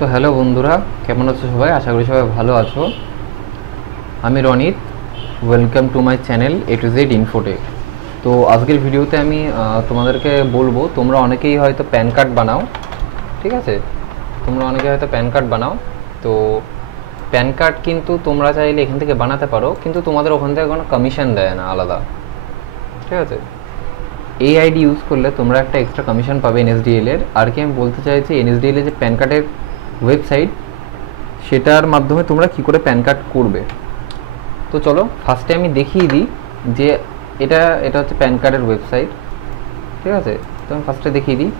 তো হ্যালো বন্ধুরা, কেমন আছো সবাই? আশা করি সবাই ভালো আছো। আমি Ronit, welcome to my channel A to Z Infotech. তো আজকের ভিডিওতে আমি তোমাদেরকে বলবো, তোমরা অনেকেই হয়তো প্যান কার্ড বানাও, ঠিক আছে? তোমরা অনেকে হয়তো প্যান কার্ড বানাও। তো প্যান কার্ড কিন্তু তোমরা চাইলে এখান থেকে বানাতে পারো, কিন্তু তোমাদের ওখান থেকে কোনো কমিশন দেয় না আলাদা, ঠিক আছে? এই আইডি ইউজ করলে তোমরা একটা এক্সট্রা কমিশন পাবে এনএসডিএল এর। আর কি আমি বলতে চাইছি, এনএসডিএল এর যে প্যান কার্ডের ওয়েবসাইট, সেটার মাধ্যমে তোমরা কি করে প্যান কার্ড করবে। তো চলো ফার্স্টে আমি দেখিয়ে দিই যে এটা এটা হচ্ছে প্যান কার্ডের ওয়েবসাইট, ঠিক আছে? তো আমি ফার্স্টে দেখিয়ে দিই।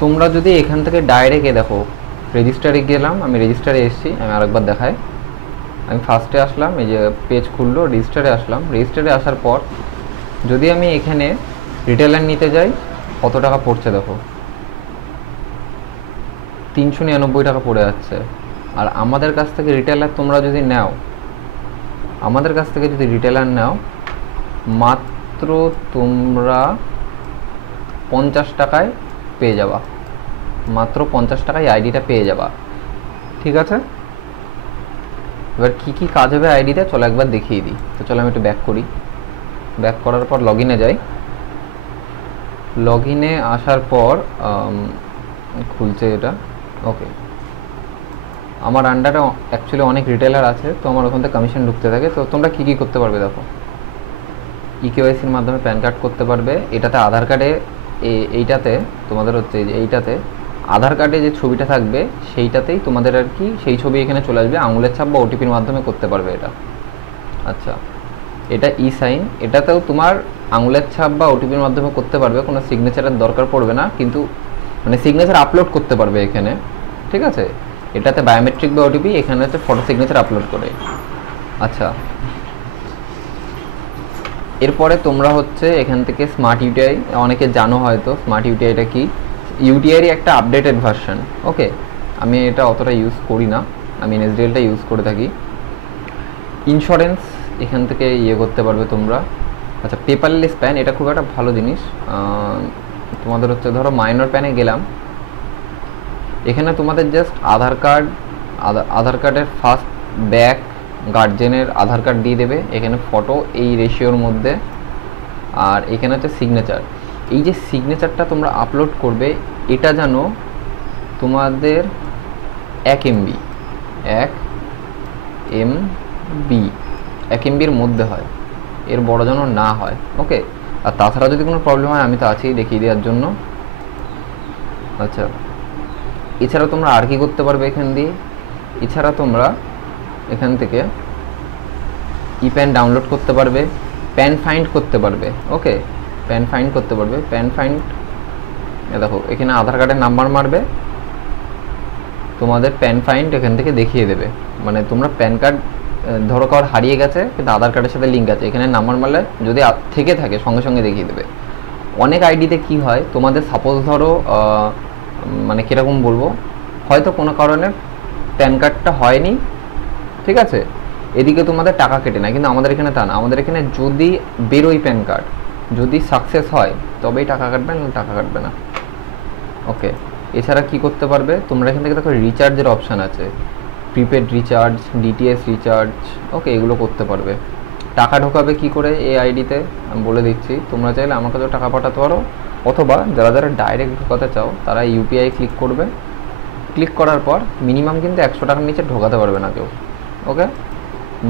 তোমরা যদি এখান থেকে ডাইরেক্ট দেখো, রেজিস্টারে গেলাম, আমি রেজিস্টারে এসেছি, আমি আরেকবার দেখাই। আমি ফার্স্টে আসলাম, এই যে পেজ খুললো, রেজিস্টারে আসলাম। রেজিস্টারে আসার পর যদি আমি এখানে রিটেলার নিতে যাই, কত টাকা পড়ছে দেখো, 399 টাকা পড়ে যাচ্ছে। আর আমাদের কাছ থেকে রিটেলার তোমরা যদি নাও, আমাদের কাছ থেকে যদি রিটেলার নাও, মাত্র তোমরা 50 টাকায় পেয়ে যাবা, মাত্র 50 টাকায় আইডিটা পেয়ে যাবা, ঠিক আছে? এবার কী কী কাজ হবে আইডিতে চলো একবার দেখিয়ে দিই। তো চলো আমি একটু ব্যাক করি। ব্যাক করার পর লগ ইনে যাই। লগ ইনে আসার পর খুলছে এটা, ওকে। আমার আন্ডারে অ্যাকচুয়ালি অনেক রিটেলার আছে, তো আমার ওখান থেকে কমিশন ঢুকতে থাকে। তো তোমরা কী কী করতে পারবে দেখো, ইকেওয়াইসির মাধ্যমে প্যান কার্ড করতে পারবে। এটাতে আধার কার্ডে, এইটাতে তোমাদের হচ্ছে যে এইটাতে আধার কার্ডে যে ছবিটা থাকবে সেইটাতেই তোমাদের আর কি সেই ছবি এখানে চলে আসবে, আঙুলের ছাপ বা ওটিপির মাধ্যমে করতে পারবে এটা। আচ্ছা, এটা ই সাইন, এটাতেও তোমার আঙুলের ছাপ বা ওটিপির মাধ্যমে করতে পারবে, কোনো সিগনেচারের দরকার পড়বে না, কিন্তু মানে সিগনেচার আপলোড করতে পারবে এখানে, ঠিক আছে? এটাতে বায়োমেট্রিক বা ওটিপি, এখানে হচ্ছে ফটো সিগনেচার আপলোড করে। আচ্ছা, এরপরে তোমরা হচ্ছে এখান থেকে স্মার্ট ইউটিআই, অনেকে জানো হয়তো স্মার্ট ইউটিআইটা কি। ইউটিআইয়েরই একটা আপডেটেড ভার্সন, ওকে। আমি এটা অতটা ইউজ করি না, আমি এনএসডিএলটা ইউজ করে থাকি। ইন্স্যুরেন্স এখান থেকে করতে পারবে তোমরা। আচ্ছা, পেপারলেস প্যান, এটা খুব একটা ভালো জিনিস। তোমাদের হচ্ছে ধরো মাইনর প্যানে গেলাম, এখানে তোমাদের জাস্ট আধার কার্ড, আধার কার্ডের ফার্স্ট ব্যাক, গার্জেনের আধার কার্ড দিয়ে দেবে, এখানে ফটো এই রেশিওর মধ্যে, আর এখানে হচ্ছে সিগনেচার। এই যে সিগনেচারটা তোমরা আপলোড করবে, এটা যেন তোমাদের 1 এমবি, 1 এমবি, 1 এমবির মধ্যে হয়, এর বড় যেন না হয়, ওকে। আর তাছাড়া যদি কোনো প্রবলেম হয় আমি তো আছি দেখিয়ে দেওয়ার জন্য। আচ্ছা, এছাড়া তোমরা আর কি করতে পারবে এখান দিয়ে, এছাড়া তোমরা এখান থেকে ই প্যান ডাউনলোড করতে পারবে, প্যান ফাইন্ড করতে পারবে, ওকে। প্যান ফাইন্ড করতে পারবে, প্যান ফাইন্ড, দেখো এখানে আধার কার্ডের নাম্বার মারবে, তোমাদের প্যান ফাইন্ড এখান থেকে দেখিয়ে দেবে। মানে তোমরা প্যান কার্ড ধরো কারোর হারিয়ে গেছে কিন্তু আধার কার্ডের সাথে লিঙ্ক আছে, এখানে নাম্বার মারলে যদি থেকে থাকে সঙ্গে সঙ্গে দেখিয়ে দেবে। অনেক আইডিতে কি হয়, তোমাদের সাপোজ ধরো মানে কীরকম বলবো, হয়তো কোনো কারণে প্যান কার্ডটা হয়নি, ঠিক আছে, এদিকে তোমাদের টাকা কেটে নেয়, কিন্তু আমাদের এখানে তা না। আমাদের এখানে যদি বেরোই প্যান কার্ড, যদি সাকসেস হয় তবেই টাকা কাটবে, না টাকা কাটবে না, ওকে। এছাড়া কি করতে পারবে তোমরা, এখান থেকে দেখো রিচার্জের অপশান আছে, প্রিপেড রিচার্জ, ডিটিএস রিচার্জ, ওকে, এগুলো করতে পারবে। টাকা ঢোকাবে কি করে এই আইডিতে আমি বলে দিচ্ছি। তোমরা চাইলে আমার কাছেও টাকা পাঠাতে পারো, অথবা যারা যারা ডাইরেক্ট ঢোকাতে চাও তারা ইউপিআই ক্লিক করবে। ক্লিক করার পর মিনিমাম কিন্তু 100 টাকার নিচে ঢোকাতে পারবে না কেউ, ওকে।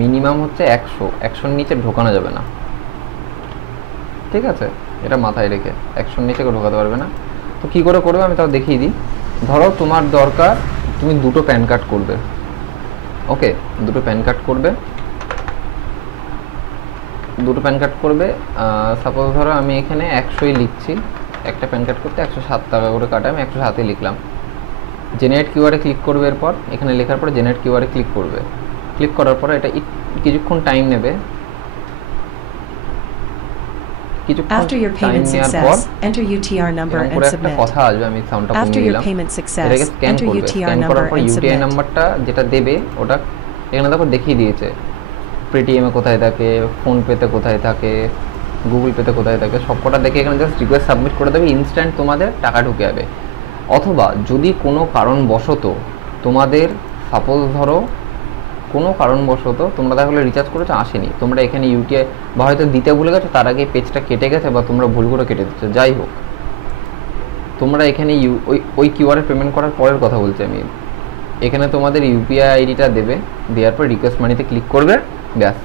মিনিমাম হচ্ছে 100-100-র নিচে ঢোকানো যাবে না, ঠিক আছে? এটা মাথায় রেখে 100-র নিচে কেউ ঢোকাতে পারবে না। তো কী করে করবে আমি তাও দেখিয়ে দিই। ধরো তোমার দরকার, তুমি দুটো প্যান কার্ড করবে, ওকে, দুটো প্যান কার্ড করবে, দুটো প্যান কার্ড করবে। সাপোজ ধরো আমি এখানে 100ই লিখছি, একটা প্যান কার্ড করতে 107 টাকা করে কাটে, আমি 107ই লিখলাম। জেনারেট কিউআরে ক্লিক করবে, এরপর এখানে লেখার পরে জেনারেট কিউআরে ক্লিক করবে। ক্লিক করার পরে এটা কিছুক্ষণ টাইম নেবে, After your payment success, enter UTR number and submit. কথা আসবে, আমি সাউন্ডটা কমিয়ে After your দিলাম। payment success, এটাকে স্ক্যান enter করবে, UTR স্ক্যান number করার পর and ইউটিআই submit. নাম্বারটা যেটা দেবে ওটা এখানে দেখো দেখিয়ে দিয়েছে, পেটিএমে কোথায় থাকে, ফোনপেতে কোথায় থাকে, গুগল পেতে কোথায় থাকে, সবকটা দেখে এখানে জাস্ট রিকোয়েস্ট সাবমিট করে দেবে, ইনস্ট্যান্ট তোমাদের টাকা ঢুকে যাবে। অথবা যদি কোনো কারণবশত তোমাদের সাপোজ ধরো কোনো কারণবশত তোমরা তাহলে রিচার্জ করেছো আসেনি, তোমরা এখানে ইউটিআই বা হয়তো দিতে ভুলে গেছো, তার আগে পেজটা কেটে গেছে বা তোমরা ভুল করে কেটে দিচ্ছ, যাই হোক তোমরা এখানে ওই কিউআরে পেমেন্ট করার পরের কথা বলছি আমি। এখানে তোমাদের ইউপিআই আইডিটা দেবে, দেওয়ার পর রিকোয়েস্ট মানিতে ক্লিক করবে, ব্যাস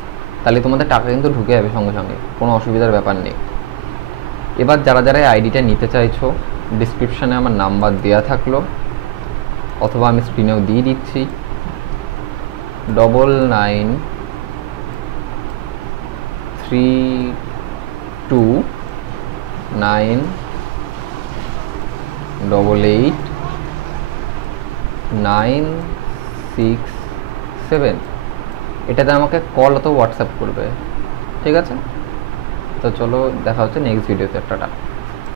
তাহলে তোমাদের টাকা কিন্তু ঢুকে যাবে সঙ্গে সঙ্গে, কোনো অসুবিধার ব্যাপার নেই। এবার যারা যারা এই আইডিটা নিতে চাইছো, ডিসক্রিপশানে আমার নাম্বার দেওয়া থাকলো অথবা আমি স্ক্রিনেও দিয়ে দিচ্ছি, 99888967, এটাতে আমাকে কল অথবা হোয়াটসঅ্যাপ করবে, ঠিক আছে? তো চলো দেখা হচ্ছে নেক্সট ভিডিওতে, টাটা।